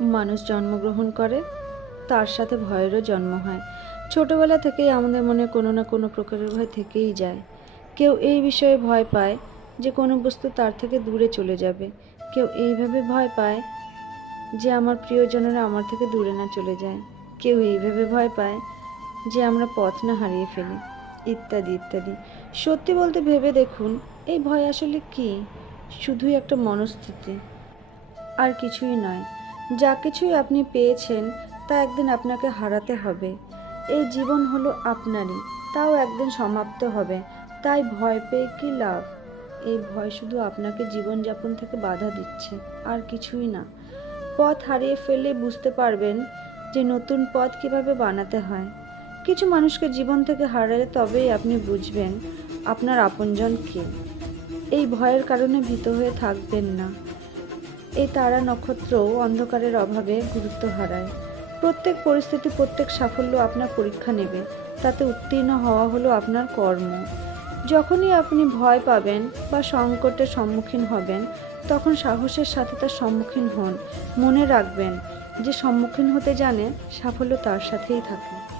মানুষ জন্মগ্রহণ করে, তার সাথে ভয়েরও জন্ম হয়। ছোটবেলা থেকেই আমাদের মনে কোনো না কোনো প্রকারের ভয় থেকেই যায়। কেউ এই বিষয়ে ভয় পায় যে কোনো বস্তু তার থেকে দূরে চলে যাবে। কেউ এইভাবে ভয় পায় যে আমার প্রিয়জনেরা আমার থেকে দূরে না চলে যায়। কেউ এইভাবে ভয় পায় যে আমরা পথ না হারিয়ে ফেলি, ইত্যাদি ইত্যাদি। সত্যি বলতে ভেবে দেখুন, এই ভয় আসলে কি? শুধুই একটা মনস্থিতি, আর কিছুই নয়। যা কিছুই আপনি পেয়েছেন, তা একদিন আপনাকে হারাতে হবে। এই জীবন হলো আপনারই, তাও একদিন সমাপ্ত হবে। তাই ভয় পেয়ে কি লাভ? এই ভয় শুধু আপনাকে জীবনযাপন থেকে বাধা দিচ্ছে, আর কিছুই না। পথ হারিয়ে ফেললে বুঝতে পারবেন যে নতুন পথ কীভাবে বানাতে হয়। কিছু মানুষকে জীবন থেকে হারালে তবেই আপনি বুঝবেন আপনার আপনজন কে। এই ভয়ের কারণে ভীত হয়ে থাকবেন না। এই তারা নক্ষত্রও অন্ধকারের অভাবে গুরুত্ব হারায়। প্রত্যেক পরিস্থিতি, প্রত্যেক সাফল্য আপনার পরীক্ষা নেবে। তাতে উত্তীর্ণ হওয়া হলো আপনার কর্ম। যখনই আপনি ভয় পাবেন বা সংকটের সম্মুখীন হবেন, তখন সাহসের সাথে তার সম্মুখীন হন। মনে রাখবেন, যে সম্মুখীন হতে জানে সাফল্য তার সাথেই থাকে।